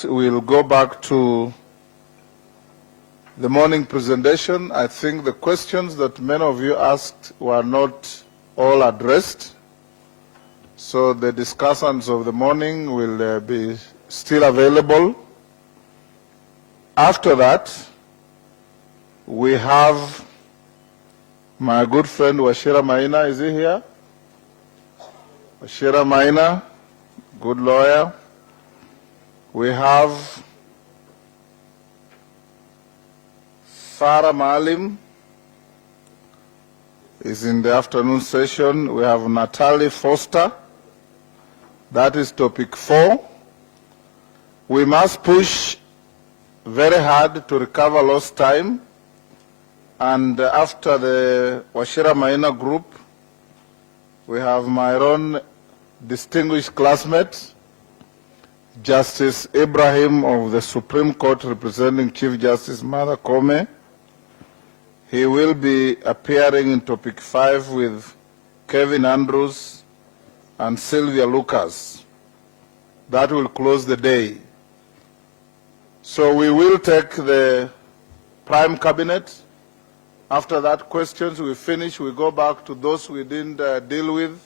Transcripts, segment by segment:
that, we'll go back to the morning presentation. I think the questions that many of you asked were not all addressed. So the discussants of the morning will be still available. After that, we have my good friend Wachira Maina. Is he here? Wachira Maina, good lawyer. We have Farah Maalim is in the afternoon session. We have Natalie Foster. That is topic 4. We must push very hard to recover lost time. And after the Wachira Maina group, we have my own distinguished classmate, Justice Ibrahim of the Supreme Court representing Chief Justice Martha Koome. He will be appearing in topic 5 with Kevin Andrews and Sylvia Lucas. That will close the day. So we will take the Prime Cabinet. After that, questions we finish, we go back to those we didn't deal with,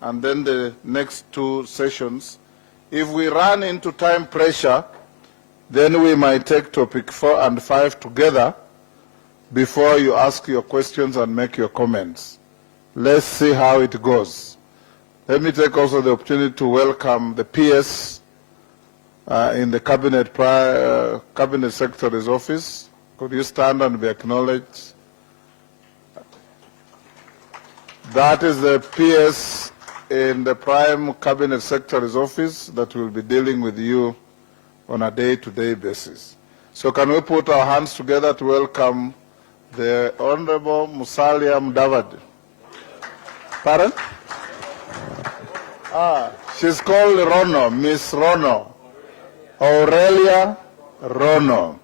and then the next 2 sessions. If we run into time pressure, then we might take topic 4 and 5 together before you ask your questions and make your comments. Let's see how it goes. Let me take also the opportunity to welcome the PS in the Cabinet Secretary's office. Could you stand and be acknowledged? That is the PS in the Prime Cabinet Secretary's office that will be dealing with you on a day-to-day basis. So can we put our hands together to welcome the Honorable Musalia Mudavadi? Pardon? She's called Rono, Miss Rono. Aurelia Rono.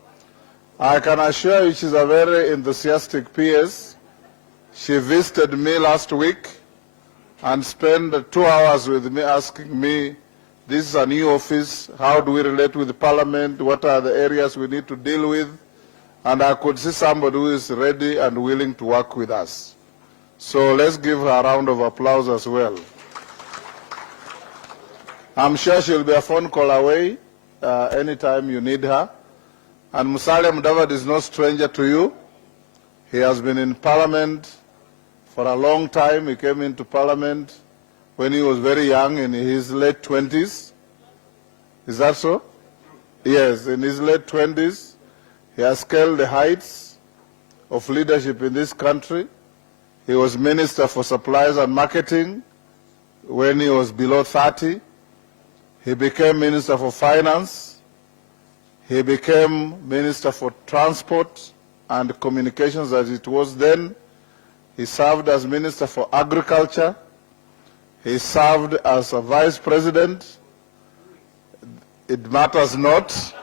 I can assure you she's a very enthusiastic PS. She visited me last week and spent 2 hours with me asking me, this is a new office, how do we relate with the Parliament, what are the areas we need to deal with, and I could see somebody who is ready and willing to work with us. So let's give her a round of applause as well. I'm sure she'll be a phone call away anytime you need her. And Musalia Mudavadi is no stranger to you. He has been in Parliament for a long time. He came into Parliament when he was very young, in his late 20s. Is that so? Yes, in his late 20s. He has scaled the heights of leadership in this country. He was Minister for Supplies and Marketing when he was below 30. He became Minister for Finance. He became Minister for Transport and Communications as it was then. He served as Minister for Agriculture. He served as a Vice President. It matters not.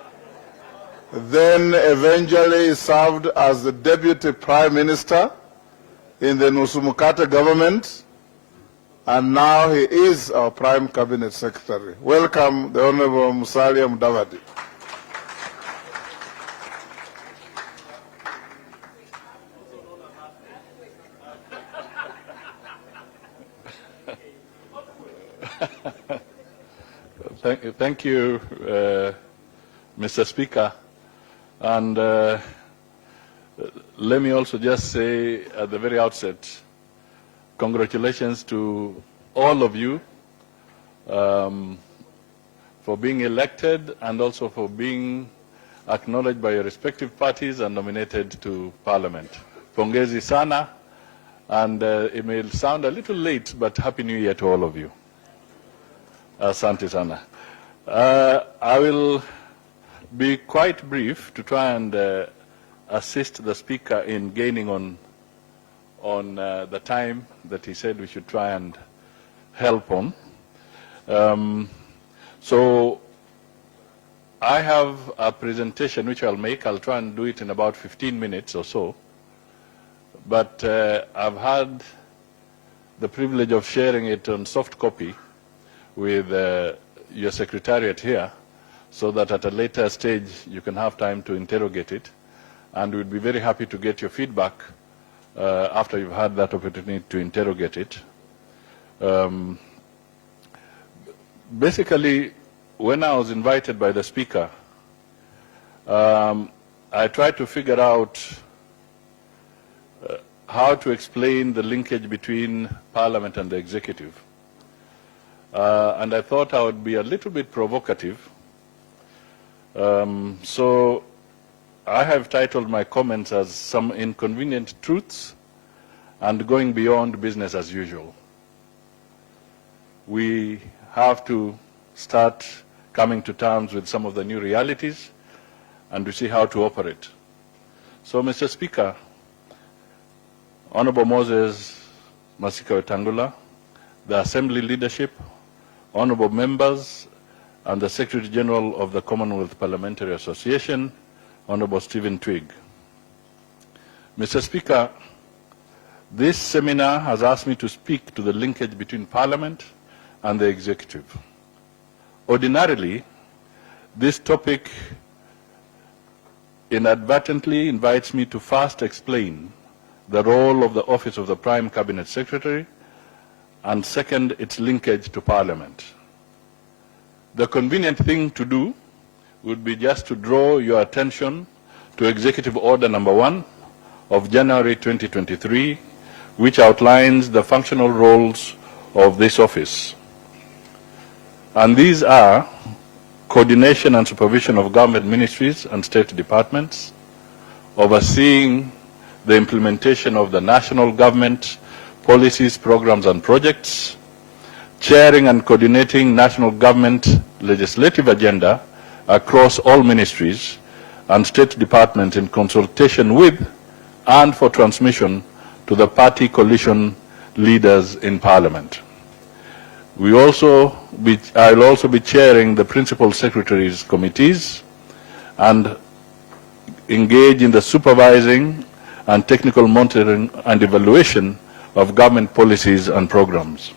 Then eventually he served as the Deputy Prime Minister in the Nusumukate government. And now he is our Prime Cabinet Secretary. Welcome, the Honorable Musalia Mudavadi. Thank you, Mr. Speaker. And let me also just say at the very outset, congratulations to all of you for being elected and also for being acknowledged by your respective parties and nominated to Parliament. Pongezi sana, and it may sound a little late, but Happy New Year to all of you. Asante sana. I will be quite brief to try and assist the Speaker in gaining on the time that he said we should try and help on. So I have a presentation which I'll make. I'll try and do it in about 15 minutes or so. But I've had the privilege of sharing it on soft copy with your secretariat here. so that at a later stage you can have time to interrogate it. And we'd be very happy to get your feedback after you've had that opportunity to interrogate it. Basically, when I was invited by the Speaker, I tried to figure out how to explain the linkage between Parliament and the Executive. And I thought I would be a little bit provocative. So I have titled my comments as Some Inconvenient Truths and Going Beyond Business as Usual. We have to start coming to terms with some of the new realities and to see how to operate. So, Mr. Speaker, Honorable Moses Masika Wetangula, the Assembly leadership, honorable members, and the Secretary General of the Commonwealth Parliamentary Association, Honorable Stephen Twigg. Mr. Speaker, this seminar has asked me to speak to the linkage between Parliament and the Executive. Ordinarily, this topic inadvertently invites me to first explain the role of the Office of the Prime Cabinet Secretary, and second, its linkage to Parliament. The convenient thing to do would be just to draw your attention to Executive Order Number 1 of January 2023, which outlines the functional roles of this office. And these are coordination and supervision of government ministries and state departments, overseeing the implementation of the national government policies, programs, and projects, chairing and coordinating national government legislative agenda across all ministries and state departments in consultation with and for transmission to the party coalition leaders in Parliament. I'll also be chairing the Principal Secretaries Committees and engage in the supervising and technical monitoring and evaluation of government policies and programs.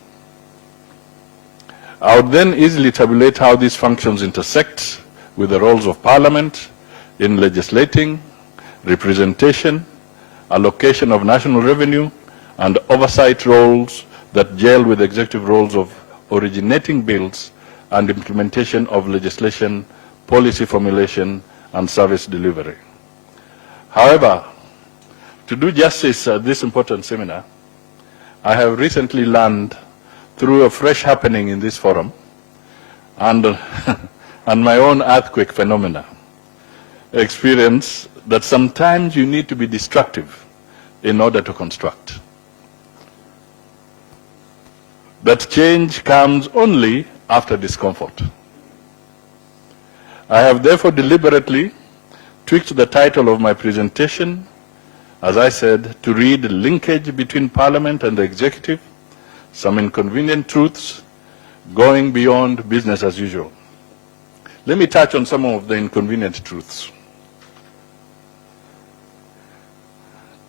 I would then easily tabulate how these functions intersect with the roles of Parliament in legislating, representation, allocation of national revenue, and oversight roles that gel with executive roles of originating bills and implementation of legislation, policy formulation, and service delivery. However, to do justice at this important seminar, I have recently learned through a fresh happening in this forum and my own earthquake phenomena experience that sometimes you need to be destructive in order to construct. That change comes only after discomfort. I have therefore deliberately tweaked the title of my presentation, as I said, to read Linkage Between Parliament and the Executive, Some Inconvenient Truths, Going Beyond Business as Usual. Let me touch on some of the inconvenient truths.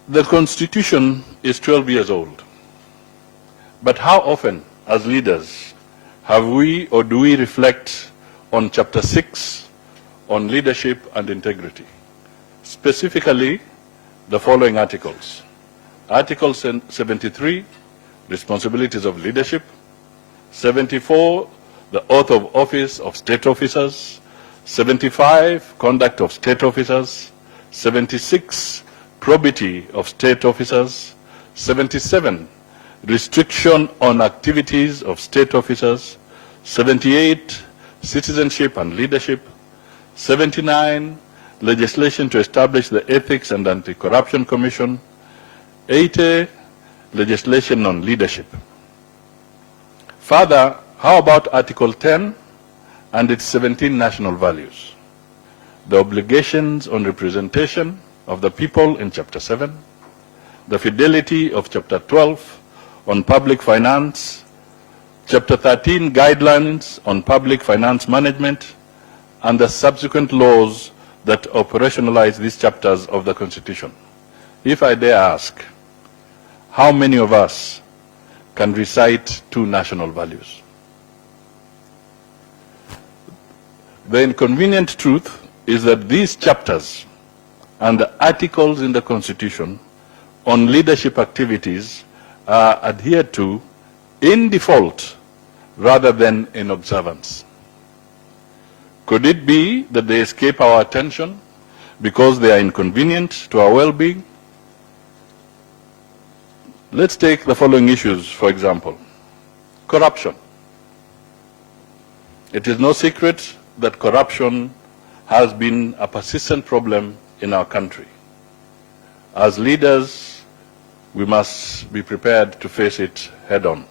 The Constitution is 12 years old. But how often, as leaders, have we or do we reflect on Chapter 6 on leadership and integrity? Specifically, the following articles. Article 73, responsibilities of leadership. 74, the oath of office of state officers. 75, conduct of state officers. 76, probity of state officers. 77, restriction on activities of state officers. 78, citizenship and leadership. 79, legislation to establish the Ethics and Anti-Corruption Commission. 80, legislation on leadership. Further, how about Article 10 and its 17 national values? The obligations on representation of the people in Chapter 7, the fidelity of Chapter 12 on public finance, Chapter 13 guidelines on public finance management, and the subsequent laws that operationalize these chapters of the Constitution. If I dare ask, how many of us can recite 2 national values? The inconvenient truth is that these chapters and the articles in the Constitution on leadership activities are adhered to in default rather than in observance. Could it be that they escape our attention because they are inconvenient to our well-being? Let's take the following issues, for example. Corruption. It is no secret that corruption has been a persistent problem in our country. As leaders, we must be prepared to face it head-on.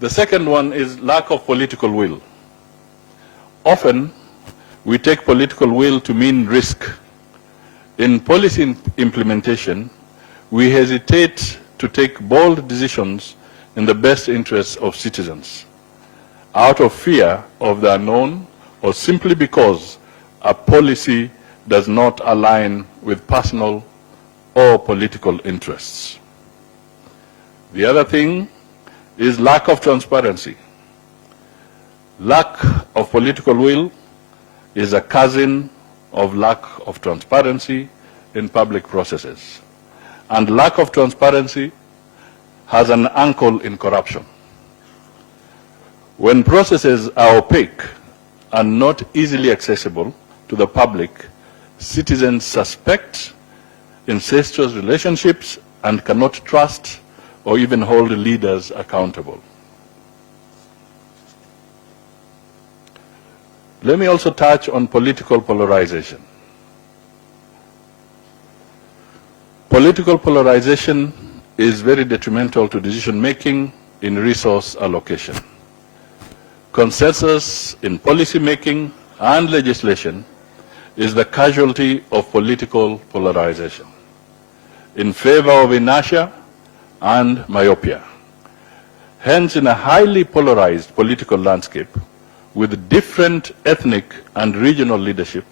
The second one is lack of political will. Often, we take political will to mean risk. In policy implementation, we hesitate to take bold decisions in the best interests of citizens, out of fear of the unknown or simply because a policy does not align with personal or political interests. The other thing is lack of transparency. Lack of political will is a cousin of lack of transparency in public processes. And lack of transparency has an uncle in corruption. When processes are opaque and not easily accessible to the public, citizens suspect incestuous relationships and cannot trust or even hold leaders accountable. Let me also touch on political polarization. Political polarization is very detrimental to decision-making in resource allocation. Consensus in policy-making and legislation is the casualty of political polarization in favor of inertia and myopia. Hence, in a highly polarized political landscape, with different ethnic and regional leadership,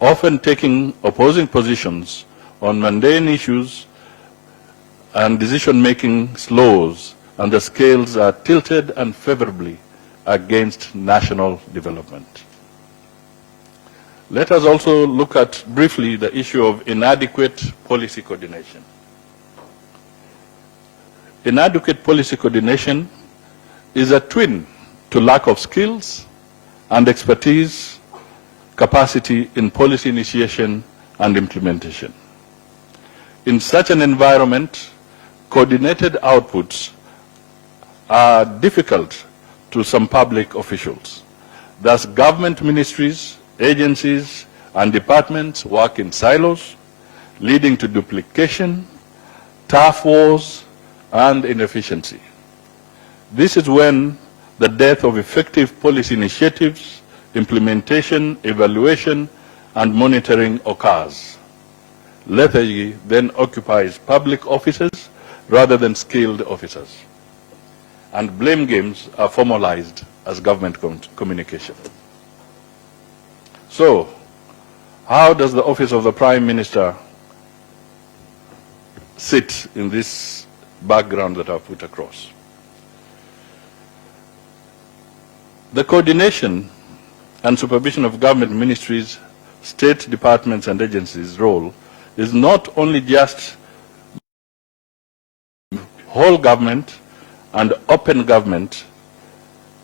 often taking opposing positions on mundane issues, and decision-making slows, and the scales are tilted unfavorably against national development. Let us also look at briefly the issue of inadequate policy coordination. Inadequate policy coordination is a twin to lack of skills and expertise, capacity in policy initiation and implementation. In such an environment, coordinated outputs are difficult to some public officials. Thus, government ministries, agencies, and departments work in silos, leading to duplication, turf wars, and inefficiency. This is when the death of effective policy initiatives, implementation, evaluation, and monitoring occurs. Lethargy then occupies public offices rather than skilled officers, and blame games are formalized as government communication. So, how does the office of the Prime Minister sit in this background that I've put across? The coordination and supervision of government ministries, state departments and agencies' role is not only just whole government and open government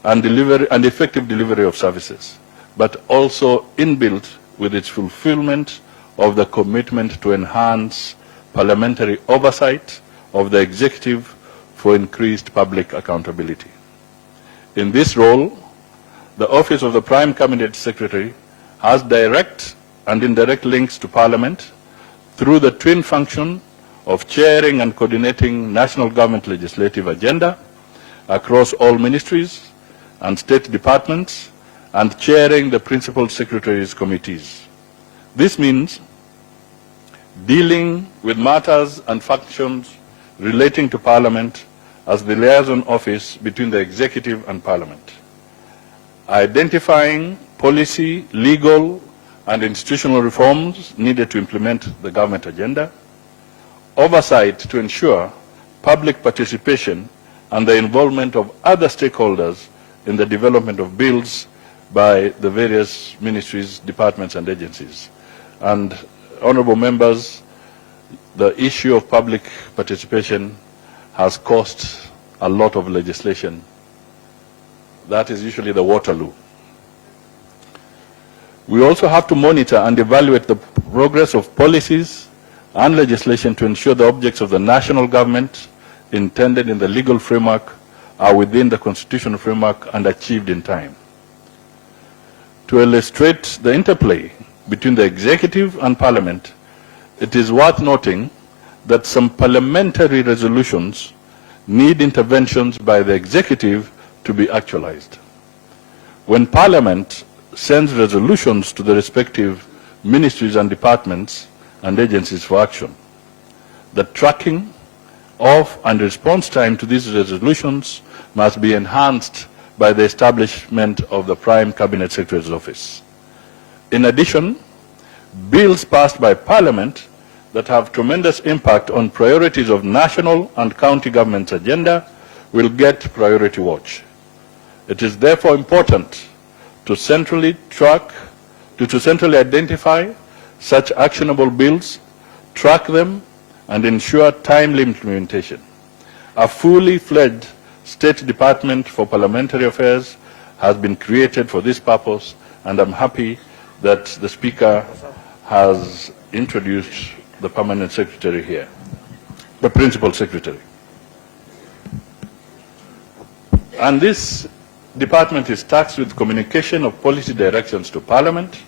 and effective delivery of services, but also inbuilt with its fulfillment of the commitment to enhance parliamentary oversight of the executive for increased public accountability. In this role, the Office of the Prime Cabinet Secretary has direct and indirect links to Parliament through the twin function of chairing and coordinating national government legislative agenda across all ministries and state departments and chairing the principal secretaries' committees. This means dealing with matters and functions relating to Parliament as the liaison office between the executive and Parliament, identifying policy, legal, and institutional reforms needed to implement the government agenda, oversight to ensure public participation and the involvement of other stakeholders in the development of bills by the various ministries, departments, and agencies. And, honorable members, the issue of public participation has cost a lot of legislation. That is usually the Waterloo. We also have to monitor and evaluate the progress of policies and legislation to ensure the objects of the national government intended in the legal framework are within the constitutional framework and achieved in time. To illustrate the interplay between the executive and parliament, it is worth noting that some parliamentary resolutions need interventions by the executive to be actualized. When parliament sends resolutions to the respective ministries and departments and agencies for action, the tracking of and response time to these resolutions must be enhanced by the establishment of the Prime Cabinet Secretary's Office. In addition, bills passed by Parliament that have tremendous impact on priorities of national and county government's agenda will get priority watch. It is therefore important to centrally identify such actionable bills, track them, and ensure timely implementation. A fully fledged State Department for Parliamentary Affairs has been created for this purpose, and I'm happy that the Speaker has introduced the Permanent Secretary here, the Principal Secretary. And this department is tasked with communication of policy directions to Parliament,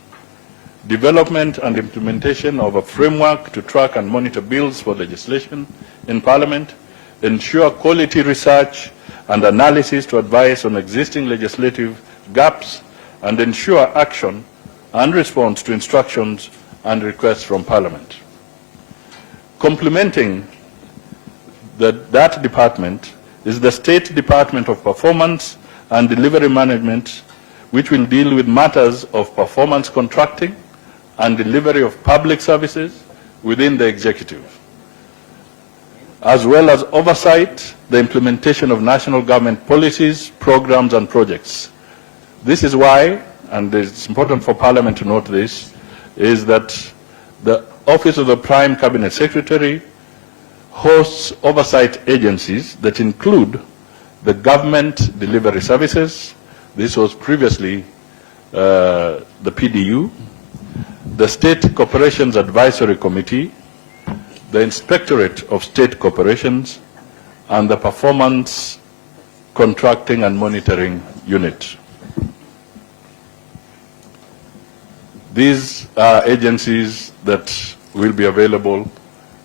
development and implementation of a framework to track and monitor bills for legislation in Parliament, ensure quality research and analysis to advise on existing legislative gaps, and ensure action and response to instructions and requests from Parliament. Complementing that department is the State Department of Performance and Delivery Management, which will deal with matters of performance contracting and delivery of public services within the executive, as well as oversight the implementation of national government policies, programs, and projects. This is why, and it's important for Parliament to note this, is that the Office of the Prime Cabinet Secretary hosts oversight agencies that include the Government Delivery Services. This was previously the PDU, the State Corporations Advisory Committee, the Inspectorate of State Corporations, and the Performance Contracting and Monitoring Unit. These are agencies that will be available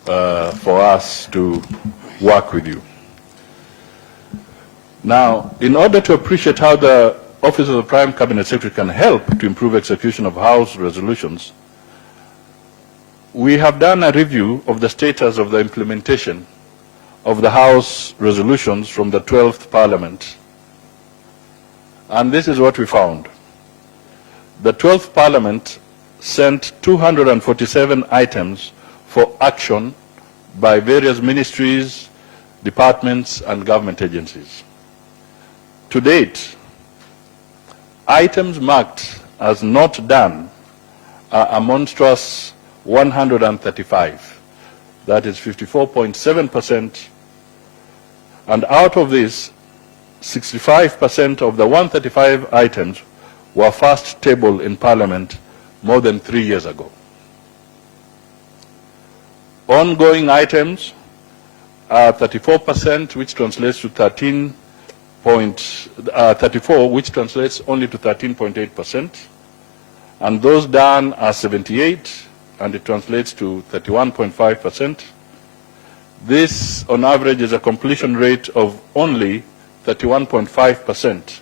for us to work with you. Now, in order to appreciate how the Office of the Prime Cabinet Secretary can help to improve execution of House resolutions, we have done a review of the status of the implementation of the House resolutions from the 12th Parliament. And this is what we found. The 12th Parliament sent 247 items for action by various ministries, departments, and government agencies. To date, items marked as not done are a monstrous 135. That is 54.7%. And out of this, 65% of the 135 items were first tabled in Parliament more than 3 years ago. Ongoing items are 34%, which translates to 34, which translates only to 13.8%, and those done are 78, and it translates to 31.5%. This, on average, is a completion rate of only 31.5%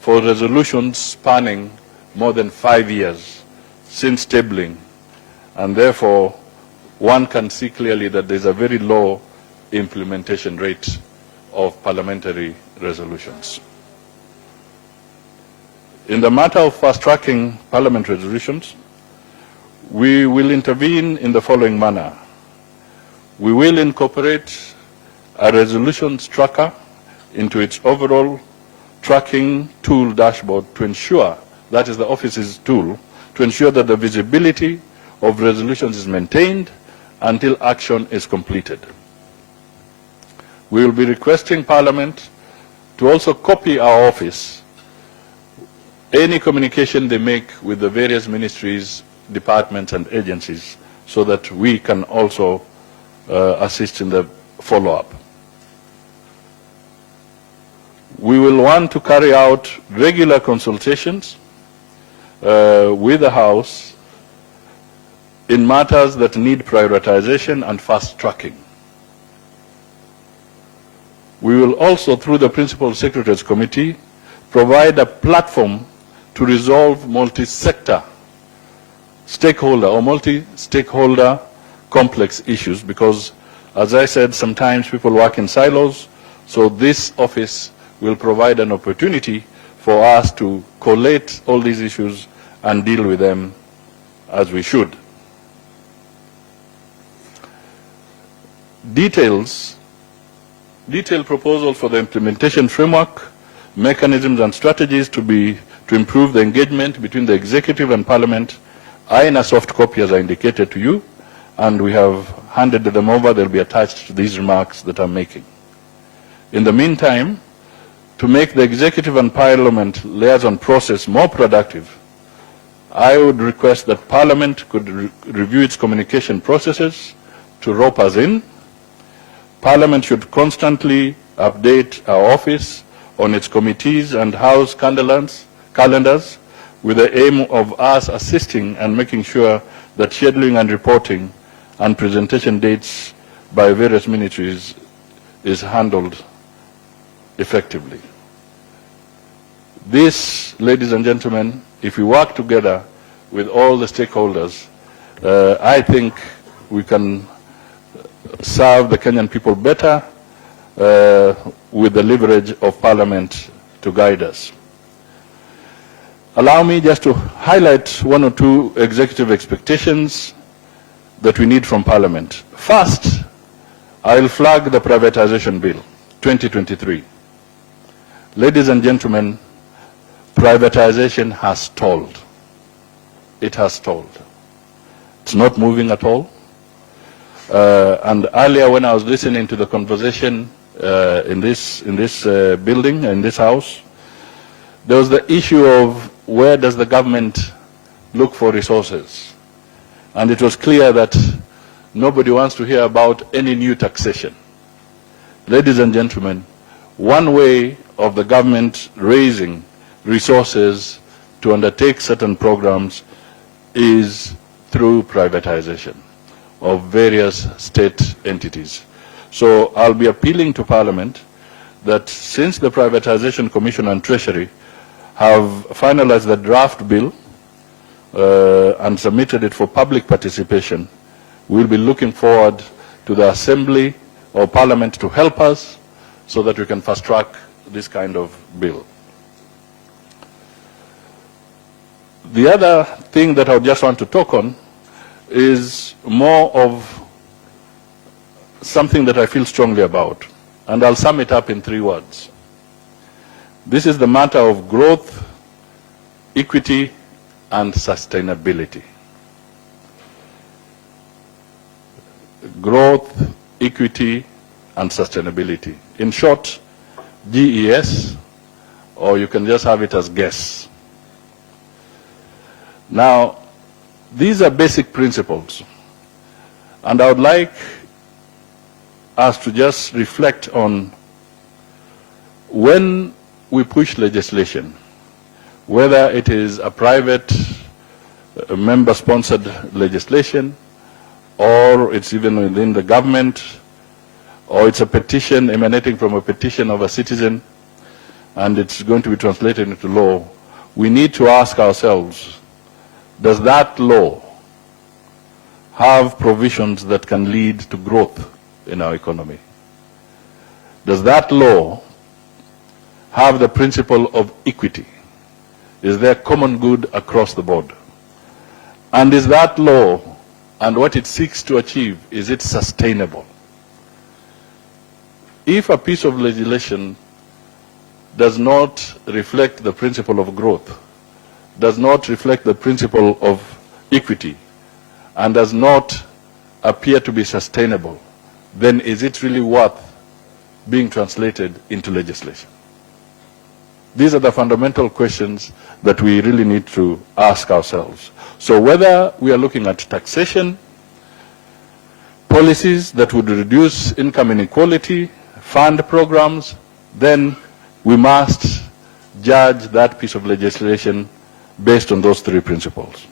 for resolutions spanning more than 5 years since tabling, and therefore one can see clearly that there is a very low implementation rate of parliamentary resolutions. In the matter of fast-tracking Parliament resolutions, we will intervene in the following manner. We will incorporate a resolutions tracker into its overall tracking tool dashboard to ensure that is the office's tool, to ensure that the visibility of resolutions is maintained until action is completed. We will be requesting Parliament to also copy our office any communication they make with the various ministries, departments and agencies, so that we can also assist in the follow-up. We will want to carry out regular consultations with the House in matters that need prioritization and fast-tracking. We will also, through the Principal Secretaries Committee, provide a platform to resolve multi-sector stakeholder or multi-stakeholder complex issues, because, as I said, sometimes people work in silos, so this office will provide an opportunity for us to collate all these issues and deal with them as we should. Detailed proposals for the implementation framework, mechanisms and strategies to improve the engagement between the executive and Parliament are in a soft copy, as I indicated to you, and we have handed them over. They'll be attached to these remarks that I'm making. In the meantime, to make the executive and Parliament liaison process more productive, I would request that Parliament could review its communication processes to rope us in. Parliament should constantly update our office on its committees and House calendars with the aim of us assisting and making sure that scheduling and reporting and presentation dates by various ministries is handled effectively. This, ladies and gentlemen, if we work together with all the stakeholders, I think we can serve the Kenyan people better with the leverage of Parliament to guide us. Allow me just to highlight one or two executive expectations that we need from Parliament. First, I'll flag the privatization bill, 2023. Ladies and gentlemen, privatization has stalled. It has stalled. It's not moving at all. And earlier when I was listening to the conversation in this building, in this house, there was the issue of where does the government look for resources? And it was clear that nobody wants to hear about any new taxation. Ladies and gentlemen, one way of the government raising resources to undertake certain programs is through privatization of various state entities. So I'll be appealing to Parliament that since the Privatization Commission and Treasury have finalized the draft bill and submitted it for public participation, we'll be looking forward to the Assembly or Parliament to help us so that we can fast-track this kind of bill. The other thing that I just want to talk on is more of something that I feel strongly about, and I'll sum it up in 3 words. This is the matter of growth, equity, and sustainability. Growth, equity, and sustainability. In short, GES, or you can just have it as GES. Now, these are basic principles, and I would like us to just reflect on when we push legislation, whether it is a private member-sponsored legislation, or it's even within the government, or it's a petition emanating from a petition of a citizen, and it's going to be translated into law, we need to ask ourselves, does that law have provisions that can lead to growth in our economy? Does that law have the principle of equity? Is there common good across the board? And is that law and what it seeks to achieve, is it sustainable? If a piece of legislation does not reflect the principle of growth, does not reflect the principle of equity and does not appear to be sustainable, then is it really worth being translated into legislation? These are the fundamental questions that we really need to ask ourselves. So whether we are looking at taxation, policies that would reduce income inequality, fund programs, then we must judge that piece of legislation based on those three principles.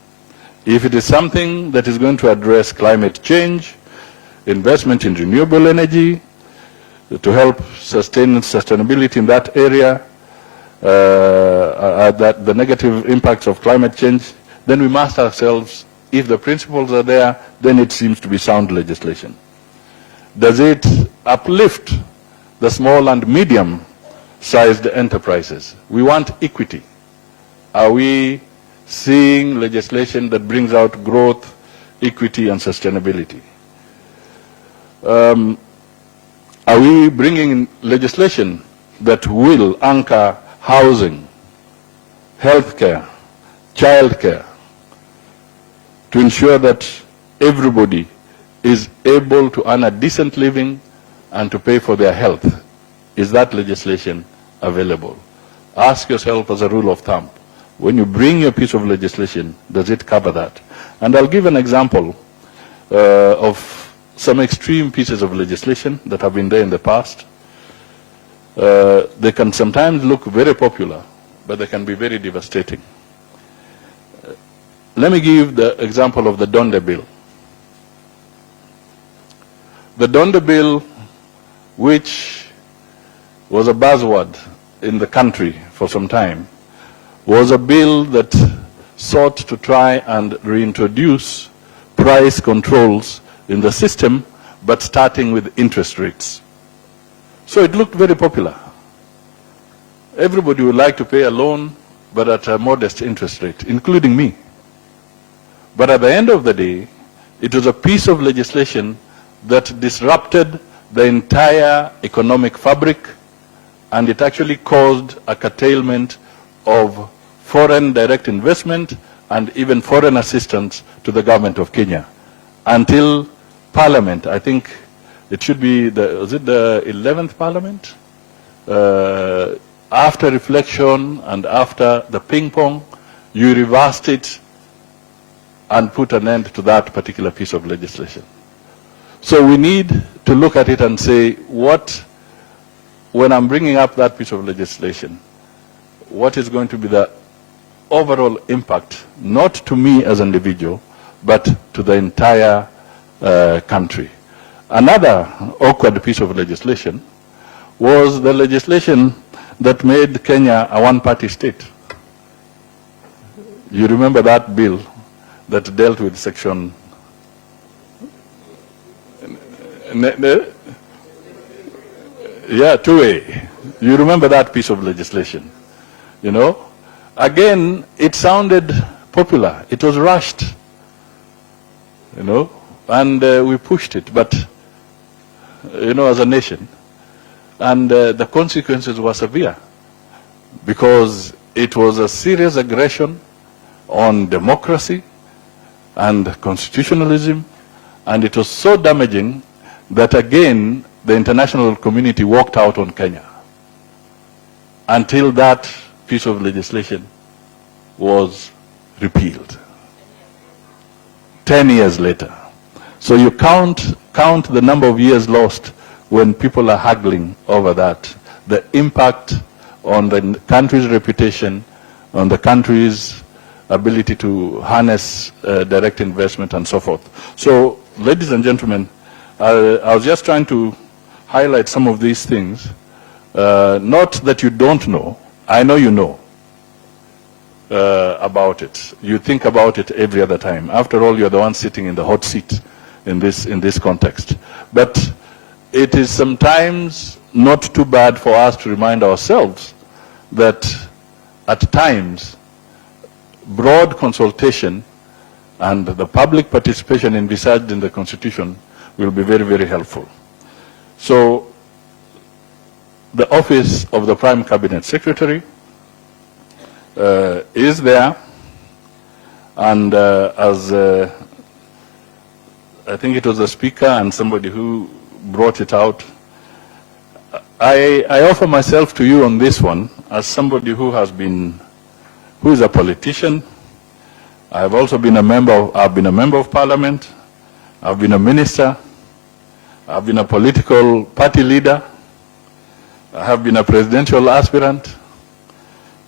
If it is something that is going to address climate change, investment in renewable energy, to help sustain sustainability in that area, that the negative impacts of climate change, then we must ask ourselves, if the principles are there, then it seems to be sound legislation. Does it uplift the small and medium-sized enterprises? We want equity. Are we seeing legislation that brings out growth, equity, and sustainability? Are we bringing in legislation that will anchor housing, healthcare, childcare, to ensure that everybody is able to earn a decent living and to pay for their health? Is that legislation available? Ask yourself as a rule of thumb, when you bring your piece of legislation, does it cover that? And I'll give an example of some extreme pieces of legislation that have been there in the past. They can sometimes look very popular, but they can be very devastating. Let me give the example of the Donde Bill. The Donde Bill, which was a buzzword in the country for some time, was a bill that sought to try and reintroduce price controls in the system, but starting with interest rates. So it looked very popular. Everybody would like to pay a loan, but at a modest interest rate, including me. But at the end of the day, it was a piece of legislation that disrupted the entire economic fabric, and it actually caused a curtailment of foreign direct investment and even foreign assistance to the government of Kenya until Parliament, I think it should be was it the 11th Parliament? After reflection and after the ping pong, you reversed it and put an end to that particular piece of legislation. So we need to look at it and say, when I'm bringing up that piece of legislation, what is going to be the overall impact, not to me as an individual, but to the entire country. Another awkward piece of legislation was the legislation that made Kenya a one-party state. You remember that bill that dealt with section... Yeah, 2A. You remember that piece of legislation, you know? Again, it sounded popular. It was rushed, you know, and we pushed it, but, you know, as a nation. And the consequences were severe because it was a serious aggression on democracy and constitutionalism, and it was so damaging that, again, the international community walked out on Kenya until that piece of legislation was repealed 10 years later. So you count the number of years lost when people are haggling over that, the impact on the country's reputation, on the country's ability to harness direct investment and so forth. So, ladies and gentlemen, I was just trying to highlight some of these things. Not that you don't know. I know you know about it. You think about it every other time. After all, you're the one sitting in the hot seat in this context. But it is sometimes not too bad for us to remind ourselves that at times broad consultation and the public participation envisaged in the Constitution will be very, very helpful. So the office of the Prime Cabinet Secretary is there And as I think it was the speaker and somebody who brought it out, I offer myself to you on this one as somebody who is a politician. I've also been a member of parliament. I've been a minister. I've been a political party leader. I have been a presidential aspirant.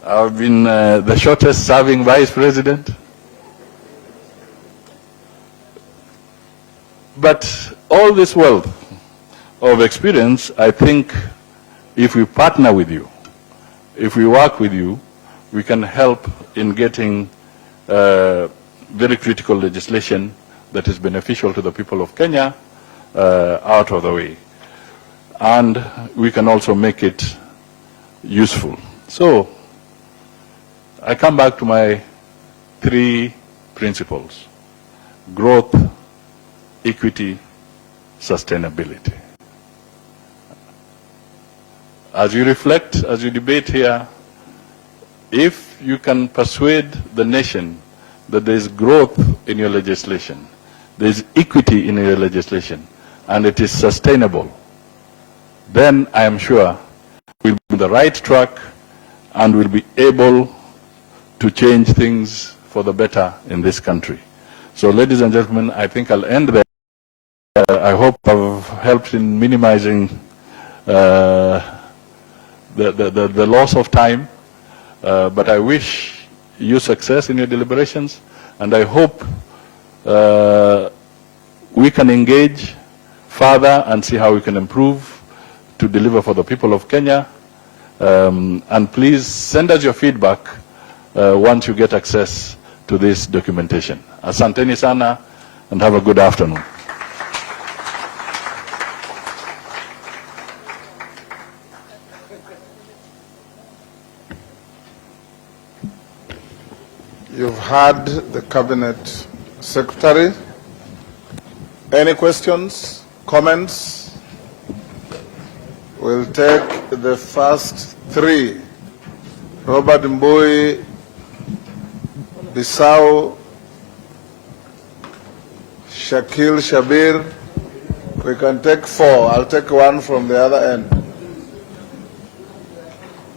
I've been the shortest serving vice president. But all this wealth of experience, I think if we partner with you, if we work with you, we can help in getting very critical legislation that is beneficial to the people of Kenya out of the way. And we can also make it useful. So I come back to my 3 principles: growth, equity, sustainability. As you reflect, as you debate here, if you can persuade the nation that there is growth in your legislation, there is equity in your legislation, and it is sustainable, then I am sure we'll be on the right track and we'll be able to change things for the better in this country. So, ladies and gentlemen, I think I'll end there. I hope I've helped in minimizing the loss of time, but I wish you success in your deliberations, and I hope we can engage further and see how we can improve to deliver for the people of Kenya. And please send us your feedback once you get access to this documentation. Asanteni sana, and have a good afternoon. You've heard the Cabinet Secretary. Any questions, comments? We'll take the first 3. Robert Mbui, Bissau, Shakil Shabir. We can take 4. I'll take 1 from the other end.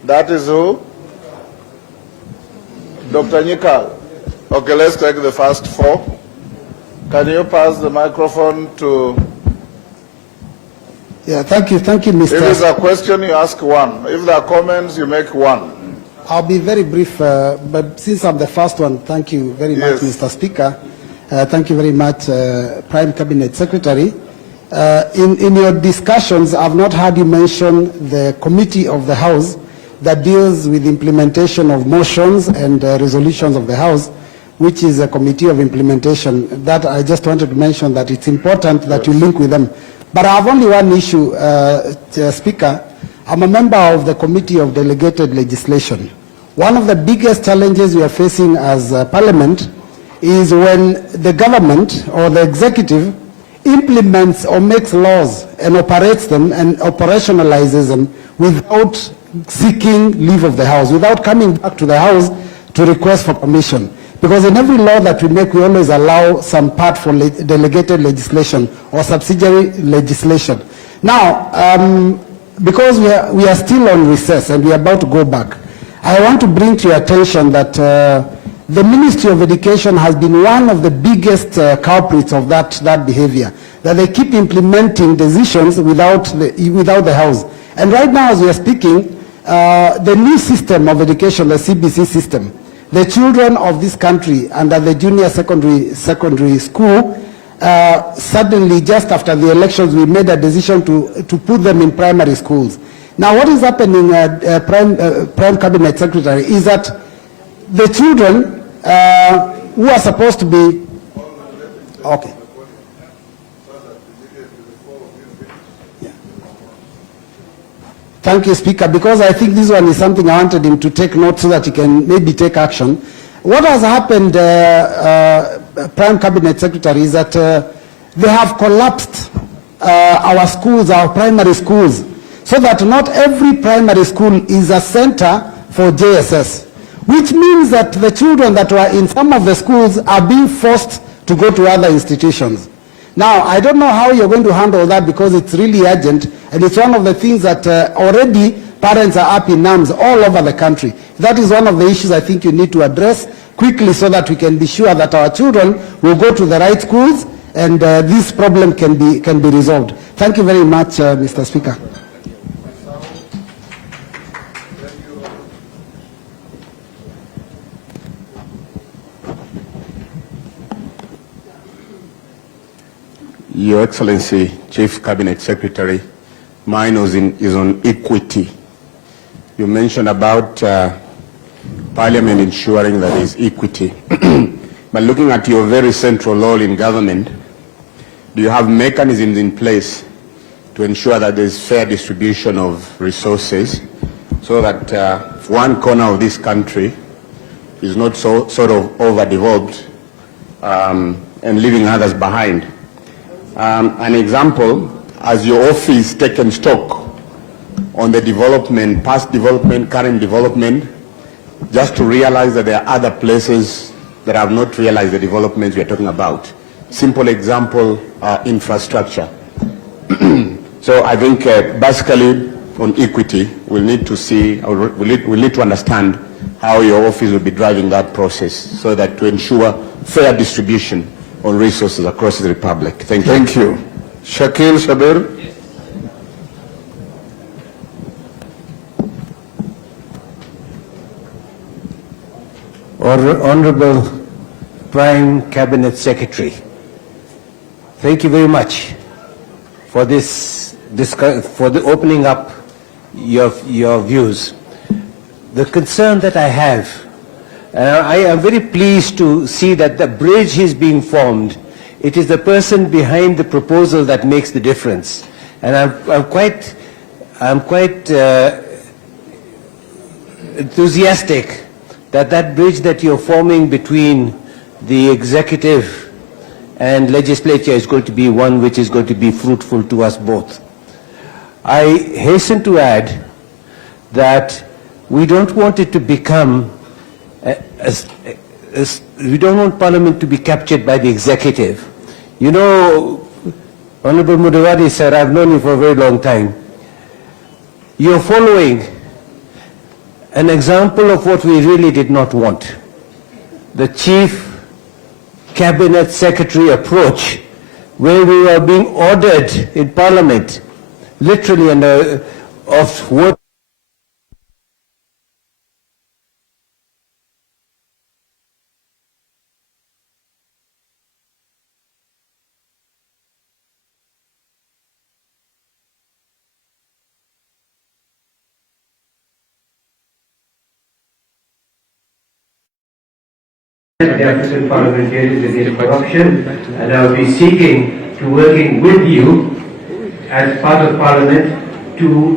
That is who? Dr. Nyikal. Okay, let's take the first 4. Can you pass the microphone to... Yeah, thank you, Mr. If there's a question, you ask 1. If there are comments, you make 1. I'll be very brief, but since I'm the first one, thank you very much, Mr. Speaker. Thank you very much, Prime Cabinet Secretary. In your discussions, I've not heard you mention the committee of the House that deals with implementation of motions and resolutions of the House, which is a committee of implementation. That I just wanted to mention that it's important that you link with them. But I have only one issue, Speaker. I'm a member of the Committee of Delegated Legislation. One of the biggest challenges we are facing as Parliament is when the government or the executive implements or makes laws and operates them and operationalizes them without seeking leave of the House, without coming back to the House to request for permission. Because in every law that we make, we always allow some part for delegated legislation or subsidiary legislation. Now, because we are still on recess and we are about to go back, I want to bring to your attention that the Ministry of Education has been one of the biggest culprits of that behavior, that they keep implementing decisions without the House. And right now, as we are speaking, the new system of education, the CBC system, the children of this country under the junior secondary school, suddenly just after the elections, we made a decision to put them in primary schools. Now, what is happening, Prime Cabinet Secretary, is that the children who are supposed to be... Okay. Thank you, Speaker, because I think this one is something I wanted him to take note so that he can maybe take action. What has happened, Prime Cabinet Secretary, is that they have collapsed our schools, our primary schools, so that not every primary school is a center for JSS. which means that the children that were in some of the schools are being forced to go to other institutions. Now, I don't know how you're going to handle that because it's really urgent, and it's one of the things that already parents are up in arms all over the country. That is one of the issues I think you need to address quickly so that we can be sure that our children will go to the right schools and this problem can be resolved. Thank you very much, Mr. Speaker. Your Excellency, Chief Cabinet Secretary, mine is on equity. You mentioned about Parliament ensuring that there is equity. But looking at your very central role in government, do you have mechanisms in place to ensure that there is fair distribution of resources so that one corner of this country is not sort of overdeveloped and leaving others behind? An example, as your office taken stock on the development, past development, current development, just to realize that there are other places that have not realized the developments we are talking about. Simple example, infrastructure. So I think basically on equity, we'll need to see, or we'll need to understand how your office will be driving that process so that to ensure fair distribution on resources across the Republic. Thank you. Thank you. Shakil Shabir. Honorable Prime Cabinet Secretary, thank you very much for for the opening up your views. The concern that I have, I am very pleased to see that the bridge is being formed. It is the person behind the proposal that makes the difference, and I'm quite enthusiastic that bridge that you're forming between the executive and legislature is going to be one which is going to be fruitful to us both. I hasten to add that we don't want it to become, we don't want Parliament to be captured by the executive. You know, Honorable Mudavadi sir, I've known you for a very long time. You're following an example of what we really did not want. The Chief Cabinet Secretary approach, where we were being ordered in Parliament, literally of what deficit parliamentarians against corruption, and I will be seeking to working with you as part of Parliament to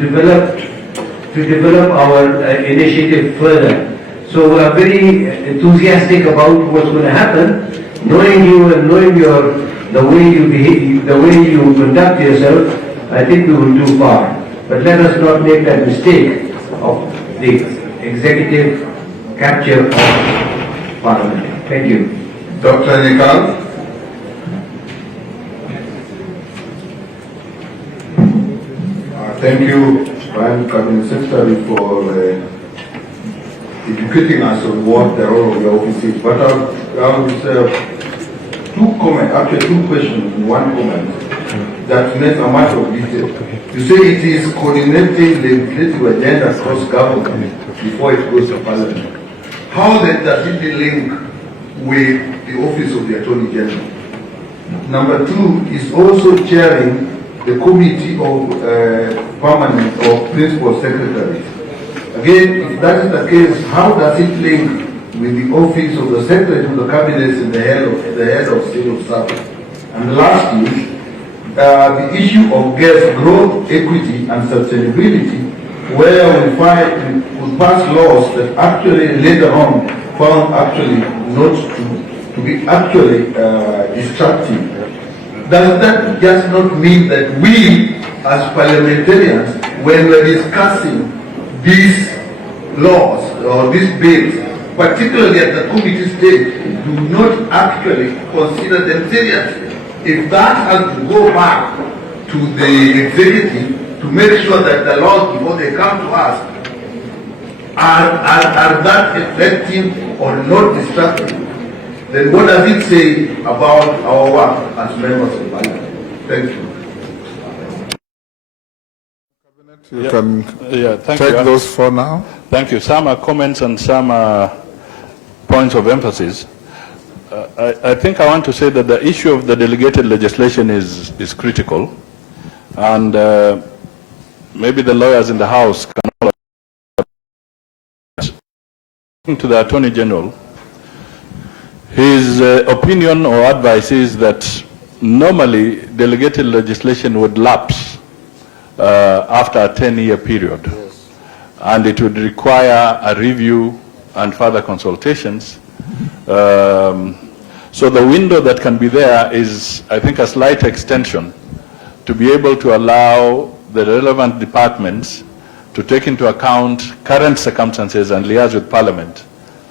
develop our initiative further. So we are very enthusiastic about what's going to happen, knowing you and knowing the way you behave, the way you conduct yourself. I think we will do far. But let us not make that mistake of the executive capture of Parliament. Thank you. Dr. Nikal. Thank you, Prime Cabinet Secretary, for educating us on what the role of the office is. But I will two questions and one comment that needs a much of detail. You say it is coordinating the legislative agenda across government before it goes to Parliament. How then does it link with the Office of the Attorney General? Number two is also chairing the Committee of Permanent or Principal Secretaries. Again, if that is the case, how does it link with the Office of the Secretary of the Cabinet and the head of Civil Service? And lastly, the issue of gas growth, equity and sustainability, where we pass laws that actually later on found actually not to be actually destructive. Does that just not mean that we as parliamentarians, when we're discussing these laws or these bills, particularly at the committee stage, do not actually consider them seriously. If that has to go back to the executive to make sure that the laws before they come to us are that effective or not destructive, then what does it say about our work as members of Parliament? Thank you. You can thank take you. those for now. Thank you. Some are comments and some are points of emphasis. I think I want to say that the issue of the delegated legislation is critical, and maybe the lawyers in the House can all to the Attorney General. His opinion or advice is that normally delegated legislation would lapse after a 10-year period, yes, and it would require a review and further consultations. So the window that can be there is, I think, a slight extension to be able to allow the relevant departments to take into account current circumstances and liaise with Parliament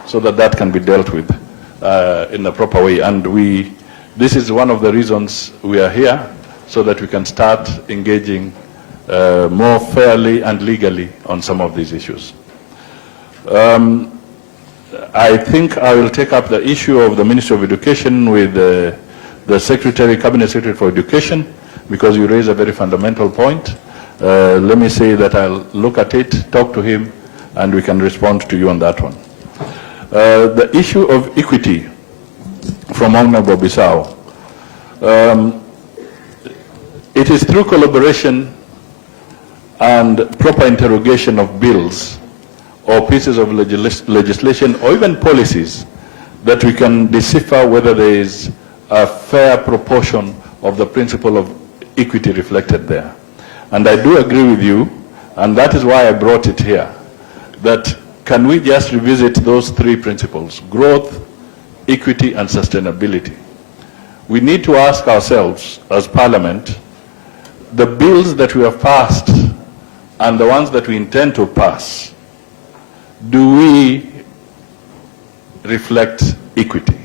so that that can be dealt with in a proper way. And this is one of the reasons we are here, so that we can start engaging more fairly and legally on some of these issues. I think I will take up the issue of the Ministry of Education with the Cabinet Secretary for Education, because you raise a very fundamental point. Let me say that I'll look at it, talk to him, and we can respond to you on that one. The issue of equity from Honorable Bissau. It is through collaboration and proper interrogation of bills or pieces of legislation or even policies that we can decipher whether there is a fair proportion of the principle of equity reflected there. And I do agree with you, and that is why I brought it here, that can we just revisit those three principles: growth, equity, and sustainability. We need to ask ourselves as Parliament, the bills that we have passed and the ones that we intend to pass, do we reflect equity?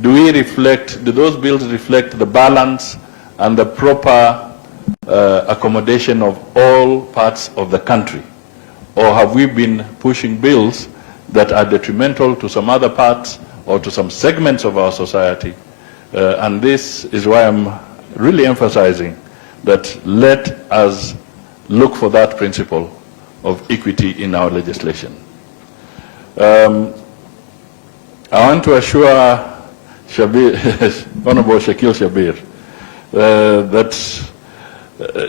Do those bills reflect the balance and the proper accommodation of all parts of the country? Or have we been pushing bills that are detrimental to some other parts or to some segments of our society? And this is why I'm really emphasizing that let us look for that principle of equity in our legislation. I want to assure Honorable Shakil Shabir that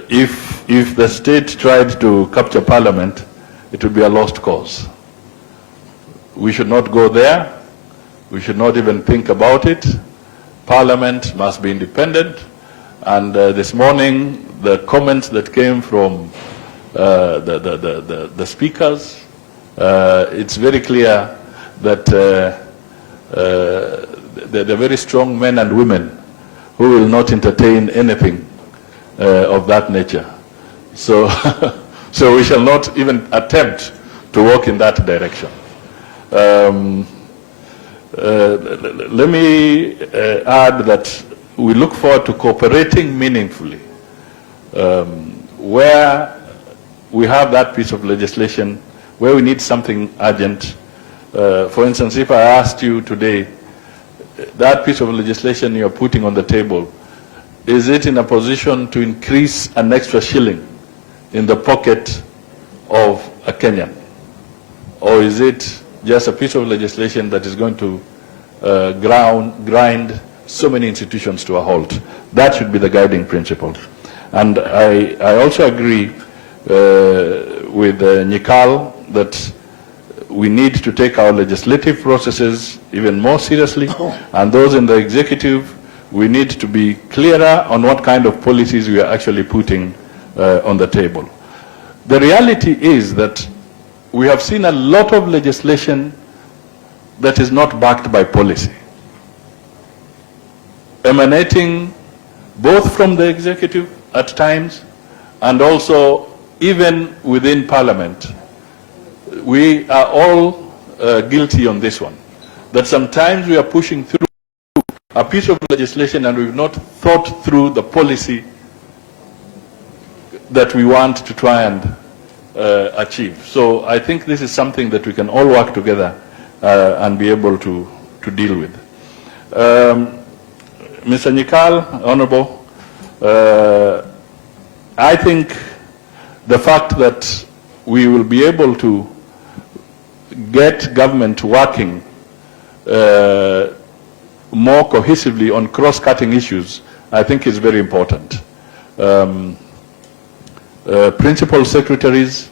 if the state tried to capture Parliament, it would be a lost cause. We should not go there. We should not even think about it. Parliament must be independent. And this morning, the comments that came from the speakers, it's very clear that they're very strong men and women who will not entertain anything of that nature. So, so we shall not even attempt to walk in that direction. Let me add that we look forward to cooperating meaningfully where we have that piece of legislation, where we need something urgent. For instance, if I asked you today, that piece of legislation you're putting on the table, is it in a position to increase an extra shilling in the pocket of a Kenyan? Or is it just a piece of legislation that is going to grind so many institutions to a halt? That should be the guiding principle. And I also agree with Nikal that we need to take our legislative processes even more seriously, and those in the executive, we need to be clearer on what kind of policies we are actually putting on the table. The reality is that we have seen a lot of legislation that is not backed by policy, emanating both from the executive at times and also even within Parliament. we are all guilty on this one, that sometimes we are pushing through a piece of legislation and we've not thought through the policy that we want to try and achieve. So I think this is something that we can all work together and be able to deal with. Mr. Nyikal, Honorable, I think the fact that we will be able to get government working more cohesively on cross-cutting issues, I think is very important. Principal secretaries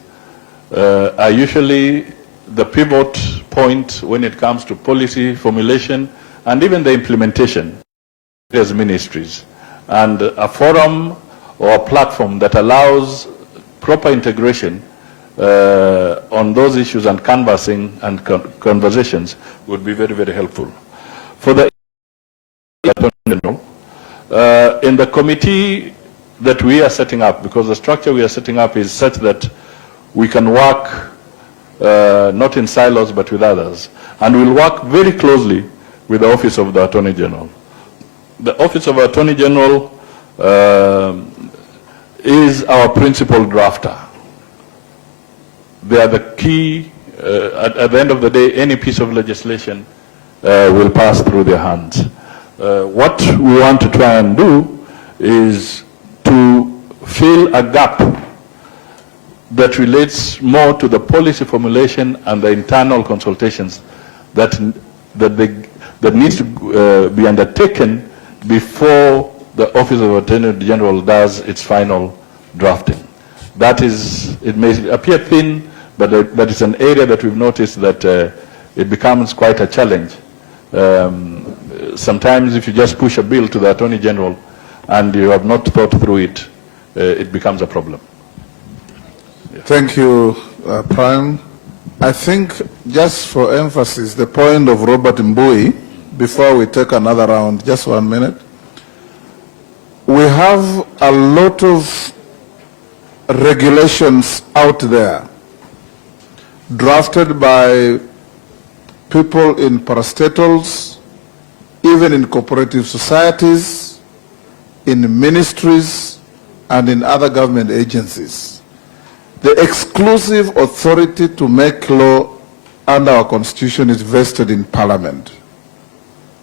are usually the pivot point when it comes to policy formulation and even the implementation as ministries. And a forum or a platform that allows proper integration on those issues and canvassing and conversations would be very, very helpful. For the in the committee that we are setting up, because the structure we are setting up is such that we can work not in silos but with others, and we'll work very closely with the Office of the Attorney General. The Office of the Attorney General is our principal drafter. They are the key, at the end of the day, any piece of legislation will pass through their hands. What we want to try and do is to fill a gap that relates more to the policy formulation and the internal consultations that needs to be undertaken before the Office of Attorney General does its final drafting. That is, it may appear thin, but that is an area that we've noticed that it becomes quite a challenge. Sometimes if you just push a bill to the Attorney General and you have not thought through it, it becomes a problem. Yeah. Thank you, Prime. I think, just for emphasis, the point of Robert Mbui, before we take another round, just 1 minute. We have a lot of regulations out there drafted by people in parastatals, even in cooperative societies, in ministries, and in other government agencies. The exclusive authority to make law under our Constitution is vested in Parliament.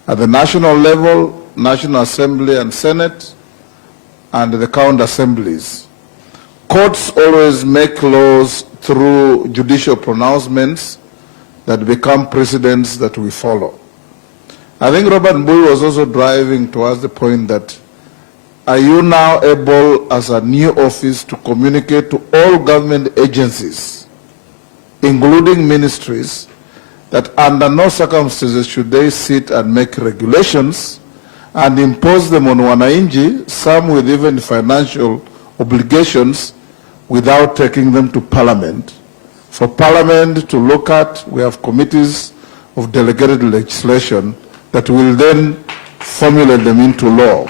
At the national level, National Assembly and Senate, and the county assemblies. Courts always make laws through judicial pronouncements that become precedents that we follow. I think Robert Mbui was also driving towards the point that, are you now able, as a new office, to communicate to all government agencies, including ministries, that under no circumstances should they sit and make regulations and impose them on wananchi, some with even financial obligations, without taking them to Parliament? For Parliament to look at, we have committees of delegated legislation that will then formulate them into law.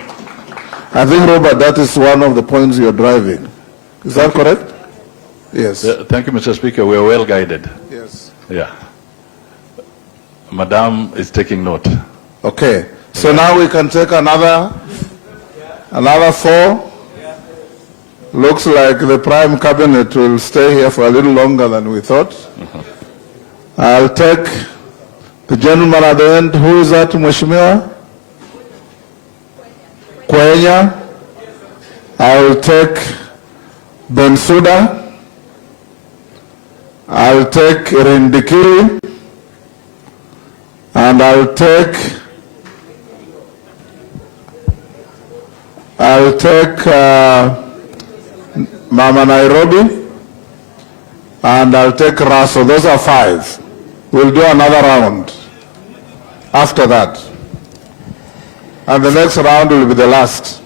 I think, Robert, that is one of the points you're driving. Is that correct? Yes. Thank you, Mr. Speaker. We are well guided. Yes. Yeah. Madam is taking note. Okay. So now we can take another 4. Looks like the Prime Cabinet will stay here for a little longer than we thought. I'll take the gentleman at the end. Who is that, Mheshimiwa? Kwenya. I'll take Bensuda. I'll take Rindikiri. And I'll take Mama Nairobi, and I'll take Raso. Those are 5. We'll do another round after that. And the next round will be the last.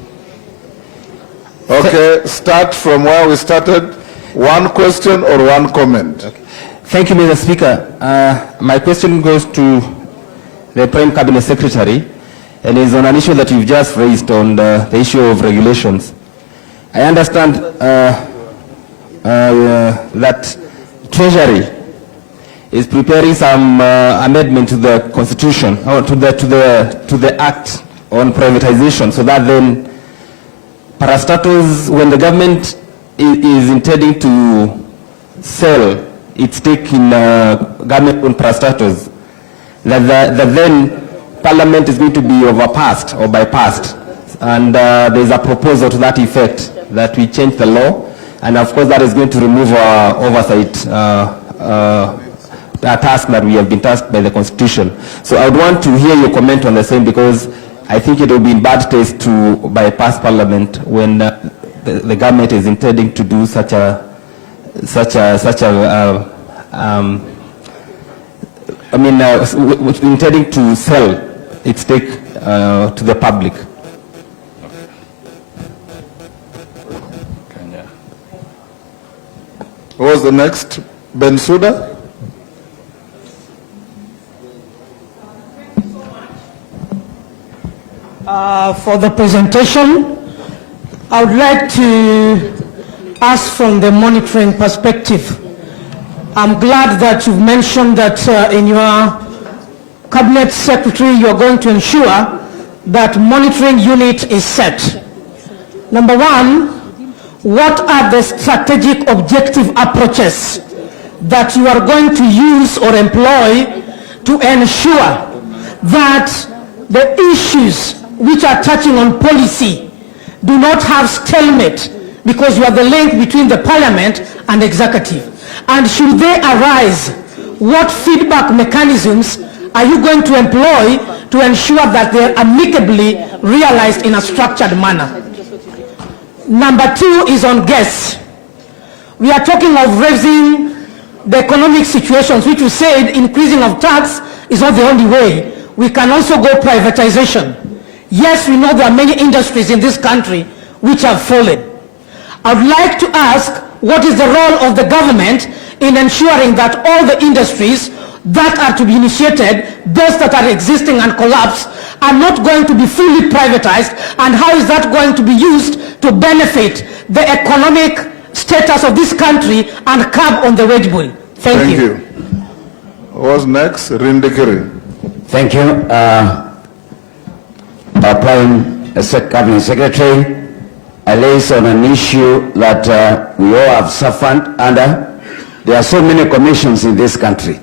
Okay, start from where we started. 1 question or 1 comment. Okay. Thank you, Mr. Speaker. My question goes to the Prime Cabinet Secretary, and is on an issue that you've just raised on the issue of regulations. I understand that Treasury is preparing some amendment to the constitution or to the act on privatization, so that then parastatals, when the government is intending to sell its stake in government-owned parastatals, that then Parliament is going to be overpassed or bypassed, and there's a proposal to that effect that we change the law, and of course that is going to remove our oversight task that we have been tasked by the Constitution. So I would want to hear your comment on the same, because I think it will be in bad taste to bypass Parliament when the government is intending to do intending to sell its stake to the public. Who was the next? Bensouda? For the presentation, I would like to ask from the monitoring perspective. I'm glad that you've mentioned that in your Cabinet Secretary you're going to ensure that monitoring unit is set. Number one, what are the strategic objective approaches that you are going to use or employ to ensure that the issues which are touching on policy do not have stalemate, because you are the link between the Parliament and executive? And should they arise, what feedback mechanisms are you going to employ to ensure that they are amicably realized in a structured manner? Number two is on gas. We are talking of raising the economic situations, which we said increasing of tax is not the only way. We can also go privatization. Yes, we know there are many industries in this country which have fallen. I would like to ask, what is the role of the government in ensuring that all the industries that are to be initiated, those that are existing and collapse, are not going to be fully privatized, and how is that going to be used to benefit the economic status of this country and curb on the wage bill? Thank you. Who was next? Rindikiri. Thank you. Our Prime Cabinet Secretary, I lays on an issue that we all have suffered under. There are so many commissions in this country.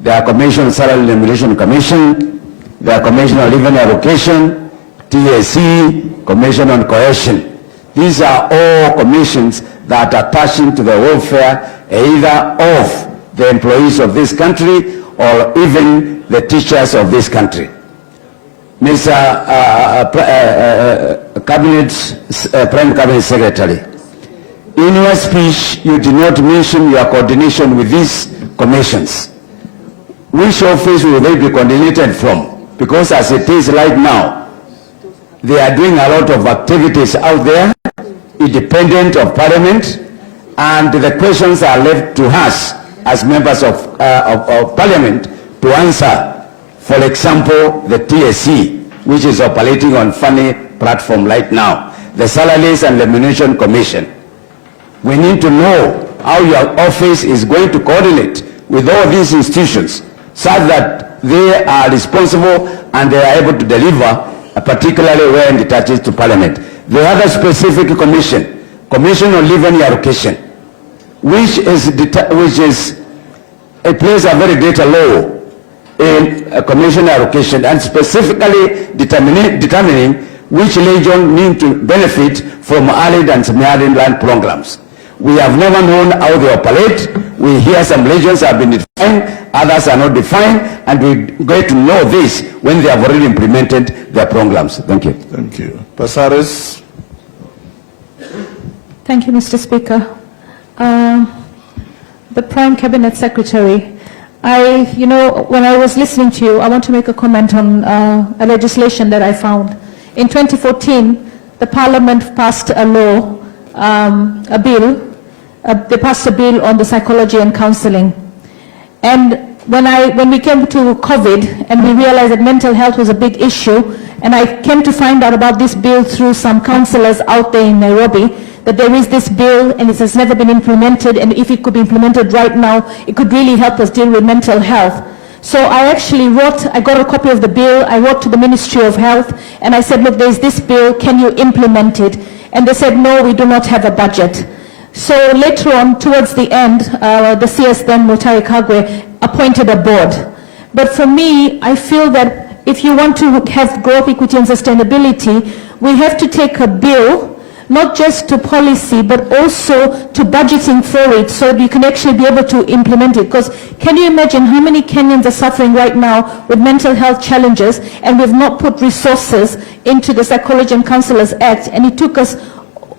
There are Commission on Salary Remuneration Commission, there are Commission on Living Allocation, TSC, Commission on Cohesion. These are all commissions that are touching to the welfare either of the employees of this country or even the teachers of this country. Mr. Prime Cabinet Secretary, in your speech you did not mention your coordination with these commissions. Which office will they be coordinated from? Because as it is right now, they are doing a lot of activities out there, independent of Parliament, and the questions are left to us as members of Parliament to answer. For example, the TSC, which is operating on funny platform right now, the Salaries and Remuneration Commission. We need to know how your office is going to coordinate with all these institutions, so that they are responsible and they are able to deliver, particularly when it touches to Parliament. The other specific commission, Commission on Living Allocation, which it plays a very greater role in commission allocation and specifically determining which region need to benefit from arid and semi-arid land programs. We have never known how they operate. We hear some regions have been defined, others are not defined, and we get to know this when they have already implemented their programs. Thank you. Thank you. Pasaris. Thank you, Mr. Speaker. The Prime Cabinet Secretary, when I was listening to you, I want to make a comment on a legislation that I found. In 2014, the Parliament passed a law, they passed a bill on the psychology and counseling. And when we came to COVID and we realized that mental health was a big issue, and I came to find out about this bill through some counselors out there in Nairobi, that there is this bill and it has never been implemented, and if it could be implemented right now, it could really help us deal with mental health. So I actually I got a copy of the bill, I wrote to the Ministry of Health, and I said, look, there's this bill, can you implement it? And they said, no, we do not have a budget. So later on, towards the end, the CS then, Mutari Kagwe, appointed a board. But for me, I feel that if you want to have growth, equity, and sustainability, we have to take a bill, not just to policy, but also to budgeting for it, so you can actually be able to implement it. Because can you imagine how many Kenyans are suffering right now with mental health challenges, and we've not put resources into the Psychology and Counselors Act, and it took us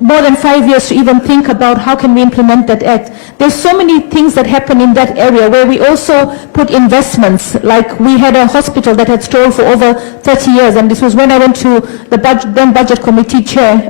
more than 5 years to even think about how can we implement that act. There's so many things that happen in that area where we also put investments, like we had a hospital that had stalled for over 30 years, and this was when I went to the then budget committee chair,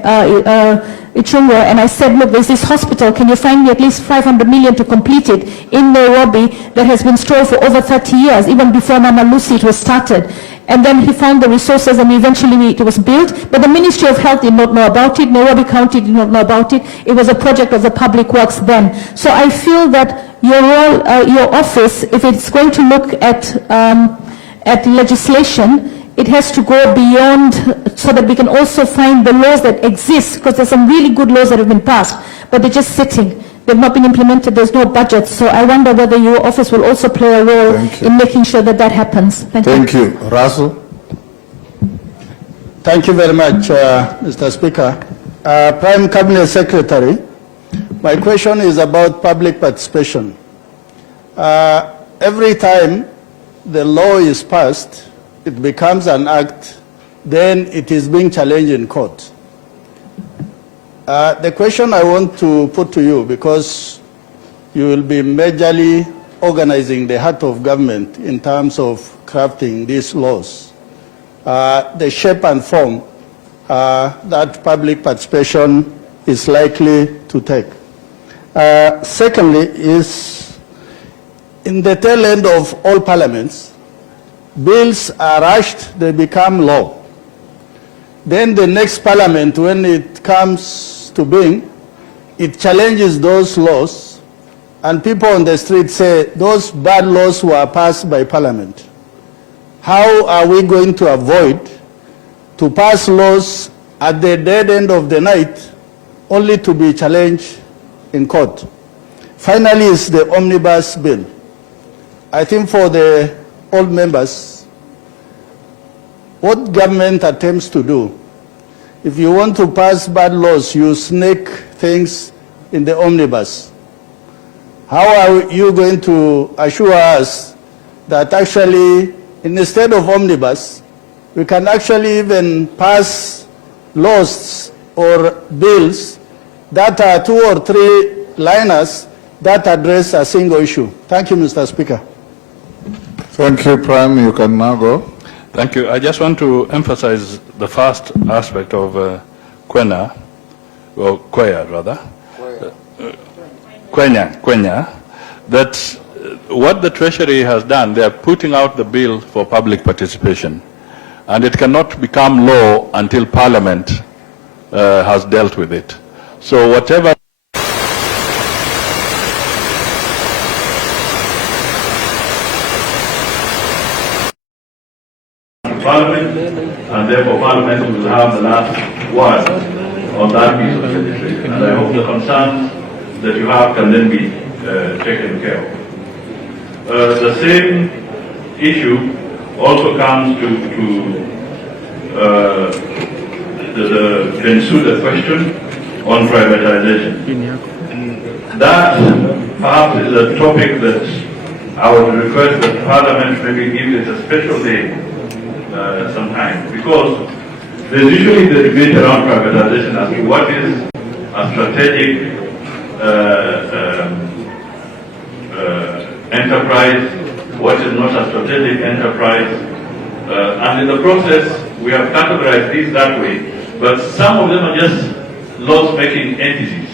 Ichungwa, and I said, look, there's this hospital, can you find me at least 500 million to complete it in Nairobi that has been stalled for over 30 years, even before Mama Lucy it was started. And then he found the resources, and eventually it was built. But the Ministry of Health did not know about it. Nairobi County did not know about it. It was a project of the Public Works then. So I feel that your role, your office, if it's going to look at legislation, it has to go beyond, so that we can also find the laws that exist, because there's some really good laws that have been passed, but they're just sitting. They've not been implemented, there's no budget. So I wonder whether your office will also play a role in making sure that that happens. Thank you. Russell? Thank you very much, Mr. Speaker. Prime Cabinet Secretary, my question is about public participation. Every time the law is passed, it becomes an act, then it is being challenged in court. The question I want to put to you, because you will be majorly organizing the heart of government in terms of crafting these laws, the shape and form that public participation is likely to take. Secondly is, in the tail end of all parliaments, bills are rushed, they become law. Then the next parliament, when it comes to being, it challenges those laws, and people on the street say those bad laws were passed by parliament. How are we going to avoid to pass laws at the dead end of the night only to be challenged in court? Finally is the omnibus bill. I think for the old members, what government attempts to do, if you want to pass bad laws, you snake things in the omnibus. How are you going to assure us that actually, instead of omnibus, we can actually even pass laws or bills that are 2 or 3 liners that address a single issue? Thank you, Mr. Speaker. Thank you, Prime. You can now go. Thank you. I just want to emphasize the first aspect of Kwenya, that what the Treasury has done, they are putting out the bill for public participation, and it cannot become law until Parliament has dealt with it. So whatever Parliament, and therefore Parliament will have the last word on that piece of legislation. And I hope the concerns that you have can then be taken care of. The same issue also comes to the Bensouda question on privatization. That perhaps is a topic that I would request that Parliament maybe give it a special day sometime, because there's usually the debate around privatization as to what is a strategic enterprise, what is not a strategic enterprise, and in the process we have categorized these that way, but some of them are just loss-making entities,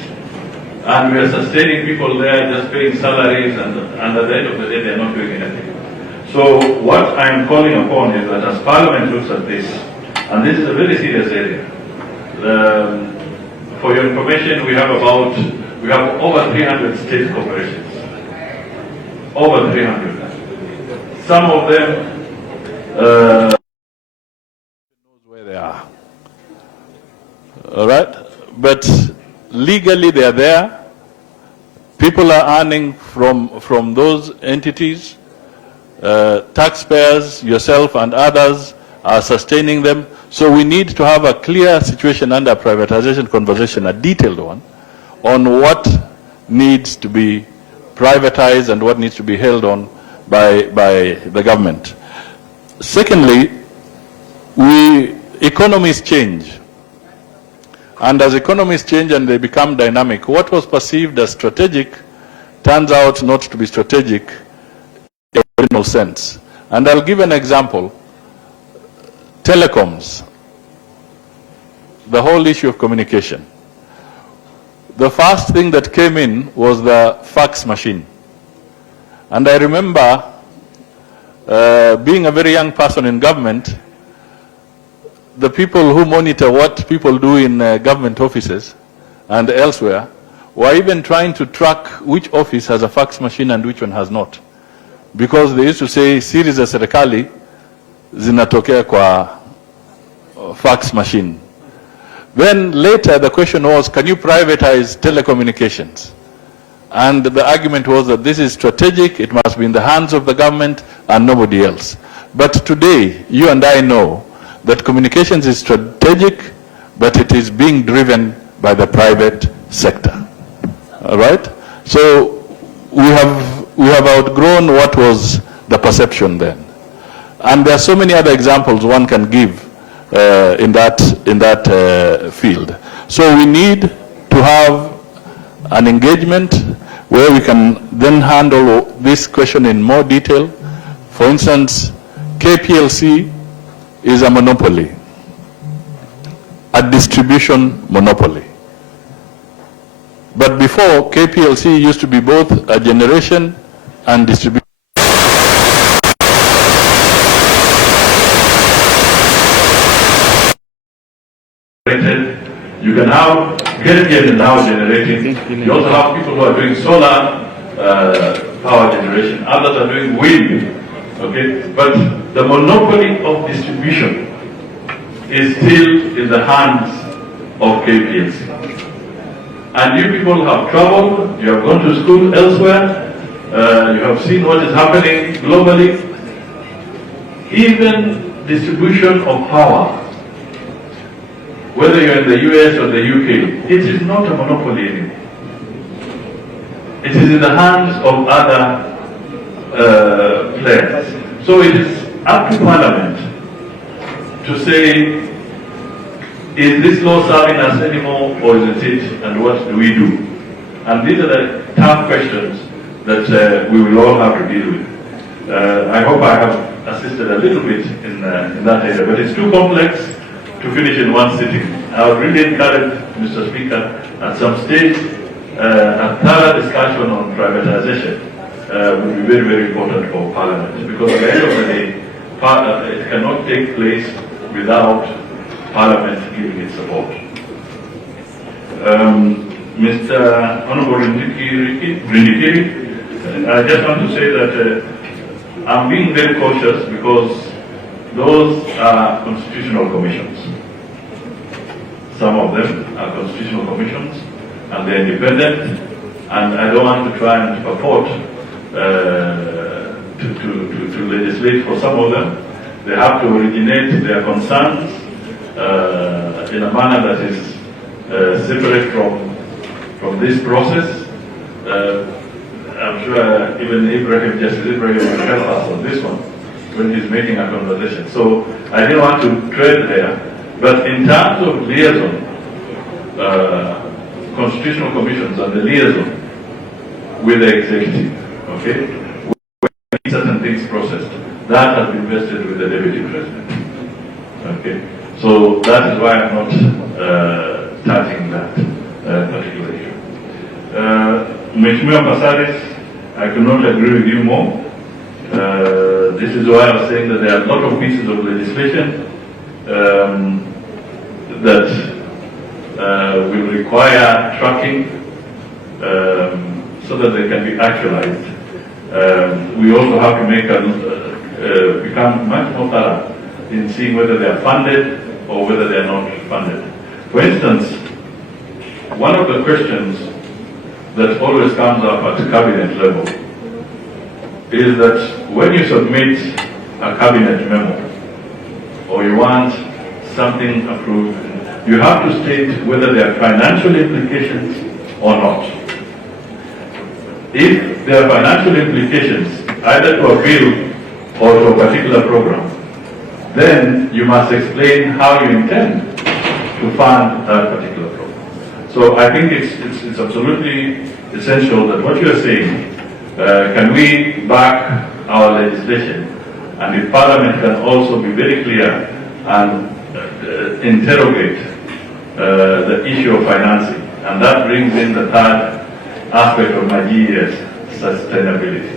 and we are sustaining people there, just paying salaries, and at the end of the day they are not doing anything. So what I am calling upon is that as Parliament looks at this, and this is a very serious area, for your information, we have over 300 state corporations. Over 300. Some of them knows where they are. All right? But legally they are there. People are earning from those entities. Taxpayers, yourself and others are sustaining them. So we need to have a clear situation under privatization conversation, a detailed one, on what needs to be privatized and what needs to be held on by the government. Secondly, economies change. And as economies change and they become dynamic, what was perceived as strategic turns out not to be strategic in the original sense. And I'll give an example. Telecoms, the whole issue of communication. The first thing that came in was the fax machine. And I remember being a very young person in government, the people who monitor what people do in government offices and elsewhere were even trying to track which office has a fax machine and which one has not. Because they used to say, siri za serikali zinatokea kwa fax machine. Then later the question was, can you privatize telecommunications? And the argument was that this is strategic, it must be in the hands of the government and nobody else. But today, you and I know that communications is strategic, but it is being driven by the private sector. All right? So we have outgrown what was the perception then. And there are so many other examples one can give in that field. So we need to have an engagement where we can then handle this question in more detail. For instance, KPLC is a monopoly, a distribution monopoly. But before, KPLC used to be both a generation and distribution. You can have KPLC now generating. You also have people who are doing solar power generation. Others are doing wind. Okay, but the monopoly of distribution is still in the hands of KPLC. And you people have traveled, you have gone to school elsewhere, you have seen what is happening globally. Even distribution of power, whether you're in the US or the UK, it is not a monopoly anymore. It is in the hands of other players. So it is up to Parliament to say, is this law serving us anymore or is it, and what do we do? And these are the tough questions that we will all have to deal with. I hope I have assisted a little bit in that area, but it's too complex to finish in one sitting. I would really encourage, Mr. Speaker, at some stage, a thorough discussion on privatization would be very, very important for Parliament, because at the end of the day, it cannot take place without Parliament giving its support. Mr. Honorable Rindikiri, I just want to say that I'm being very cautious because those are constitutional commissions. Some of them are constitutional commissions and they're independent, and I don't want to try and purport to legislate for some of them. They have to originate their concerns in a manner that is separate from this process. I'm sure even Justice Ibrahim will help us on this one when he's making a conversation. So I didn't want to tread there. But in terms of liaison, constitutional commissions and the liaison with the executive, okay, when certain things processed, that has been vested with the Deputy President. Okay, so that is why I'm not touching that particular issue. Mheshimiwa Pasaris, I could not agree with you more. This is why I was saying that there are a lot of pieces of legislation that will require tracking so that they can be actualized. We also have to make become much more thorough in seeing whether they are funded or whether they are not funded. For instance, one of the questions that always comes up at the cabinet level is that when you submit a cabinet memo or you want something approved, you have to state whether there are financial implications or not. If there are financial implications, either to a bill or to a particular program, then you must explain how you intend to fund that particular program. So I think it's absolutely essential that what you're saying, can we back our legislation, and if Parliament can also be very clear and interrogate the issue of financing, and that brings in the third aspect of my GES, sustainability.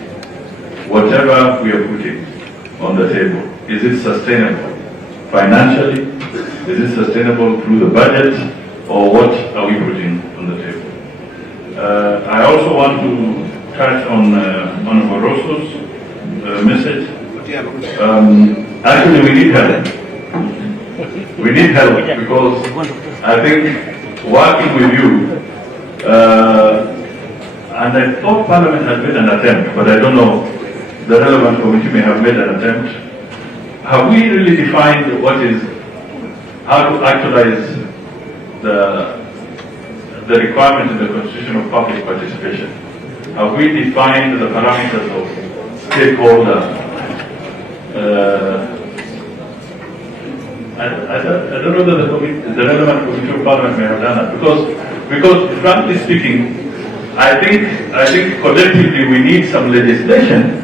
Whatever we are putting on the table, is it sustainable financially? Is it sustainable through the budget? Or what are we putting on the table? I also want to touch on Barroso's message. Actually, we need help. We need help because I think working with you, and I thought Parliament had made an attempt, but I don't know, the relevant committee may have made an attempt. Have we really defined how to actualize the requirement in the Constitution of public participation? Have we defined the parameters of stakeholder? I don't know whether the relevant committee of Parliament may have done that, because frankly speaking, I think collectively we need some legislation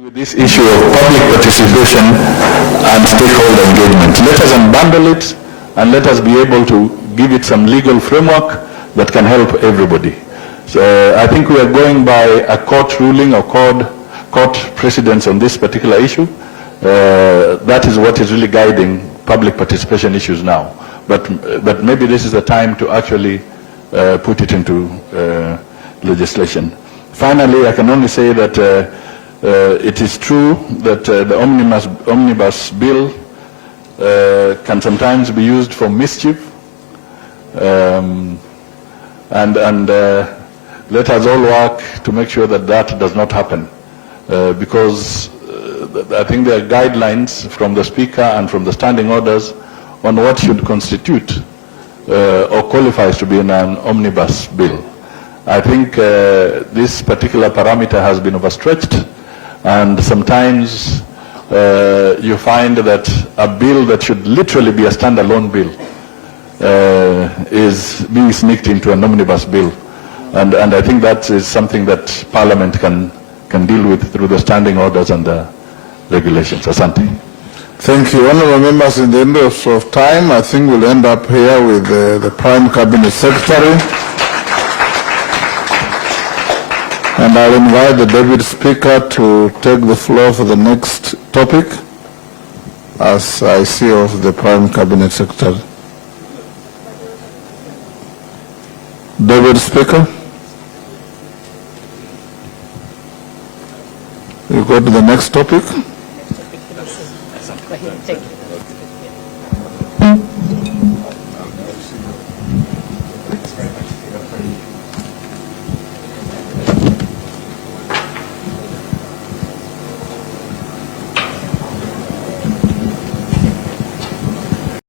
with this issue of public participation and stakeholder engagement. Let us unbundle it and let us be able to give it some legal framework that can help everybody. So I think we are going by a court ruling or court precedents on this particular issue. That is what is really guiding public participation issues now. But maybe this is the time to actually put it into legislation. Finally, I can only say that it is true that the omnibus bill can sometimes be used for mischief, and let us all work to make sure that that does not happen, because I think there are guidelines from the Speaker and from the standing orders on what should constitute or qualifies to be in an omnibus bill. I think this particular parameter has been overstretched, and sometimes you find that a bill that should literally be a standalone bill is being sneaked into an omnibus bill. And I think that is something that Parliament can deal with through the standing orders and the regulations. Asante. Thank you. Honourable members, in the interest of time, I think we'll end up here with the Prime Cabinet Secretary. And I'll invite the Deputy Speaker to take the floor for the next topic as I see of the Prime Cabinet Secretary. Deputy Speaker, you go to the next topic.